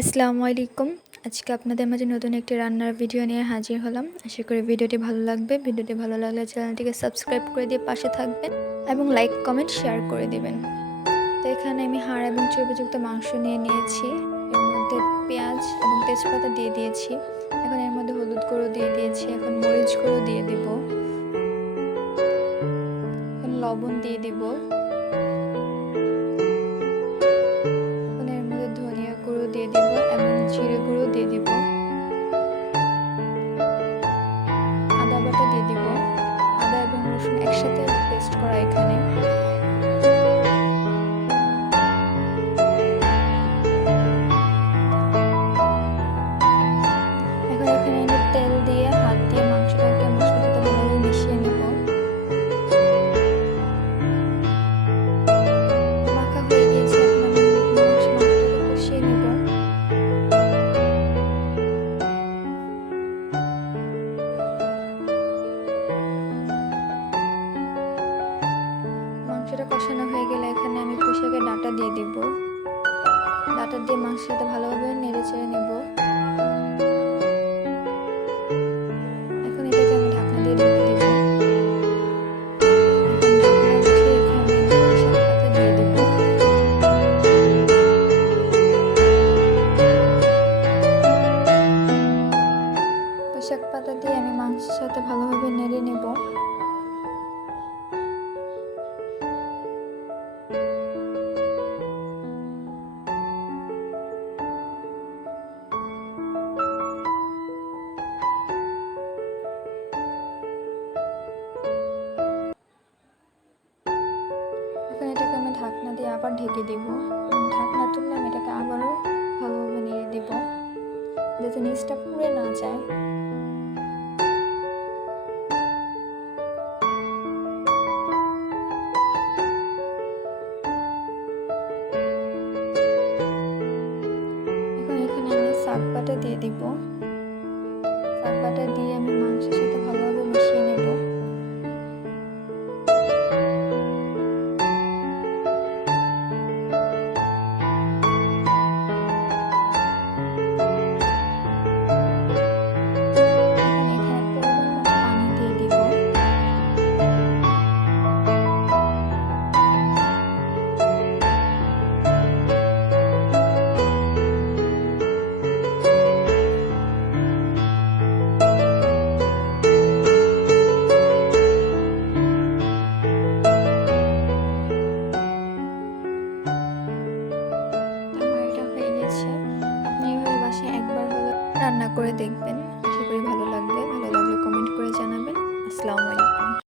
আসসালামু আলাইকুম। আজকে আপনাদের মাঝে নতুন একটি রান্নার ভিডিও নিয়ে হাজির হলাম। আশা করি ভিডিওটি ভালো লাগবে। ভিডিওটি ভালো লাগলে চ্যানেলটিকে সাবস্ক্রাইব করে দিয়ে পাশে থাকবেন এবং লাইক, কমেন্ট, শেয়ার করে দিবেন। তো এখানে আমি হাড় এবং চর্বিযুক্ত মাংস নিয়ে নিয়েছি। এর মধ্যে পেঁয়াজ এবং তেজপাতা দিয়ে দিয়েছি। এখন এর মধ্যে হলুদ গুঁড়ো দিয়ে দিয়েছি। এখন মরিচ গুঁড়ো দিয়ে দিব। এখন লবণ দিয়ে দিব। এখন এর মধ্যে ধনিয়া গুঁড়ো দিয়ে দিব এবং জিরে গুঁড়ো দিয়ে দিব। আদা বাটা দিয়ে দিব। আদা এবং রসুন একসাথে পেস্ট করা এখানে। এখন এখানে আমি তেল দিয়ে হাত দিয়ে মাংসটাকে মশলার সাথে ভালোভাবে মিশিয়ে নেব। মাখা হয়ে গিয়েছে, এখন আমি মাংসটাকে কষিয়ে নেব। মাংসটা কষানো হয়ে গেলে এখানে আমি পুঁইশাকের ডাঁটা দিয়ে দিব। ডাঁটা দিয়ে মাংসের সাথে ভালোভাবে নেড়ে চেড়ে নেব। এখন এটাকে আমি ঢাকনা দিয়ে ঢেকে দিব। এখন ঢাকনা উঠিয়ে এখানে আমি পুঁইশাক পাতা দিয়ে দিব। পুঁইশাক পাতা দিয়ে আমি মাংসের সাথে ভালোভাবে নেড়ে নেব। এখন এটাকে আমি ঢাকনা দিয়ে আবার ঢেকে দিব। ঢাকনা তুললে আমি এটাকে আবারও ভালোভাবে নেড়ে দিব যাতে নিচটা পুড়ে না যায়। এখন এখানে আমি শাক বাটা দিয়ে দিব। শাক বাটা দিয়ে আমি মাংসের সাথে ভালোভাবে মিশিয়ে নেব। এখন এখানে পরিমাণ মতো পানি দিয়ে দিব। আমার এটা হয়ে গেছে। আপনি এভাবে বাসায় একবার হলো রান্না করে দেখবেন। আশা করি ভালো লাগবে।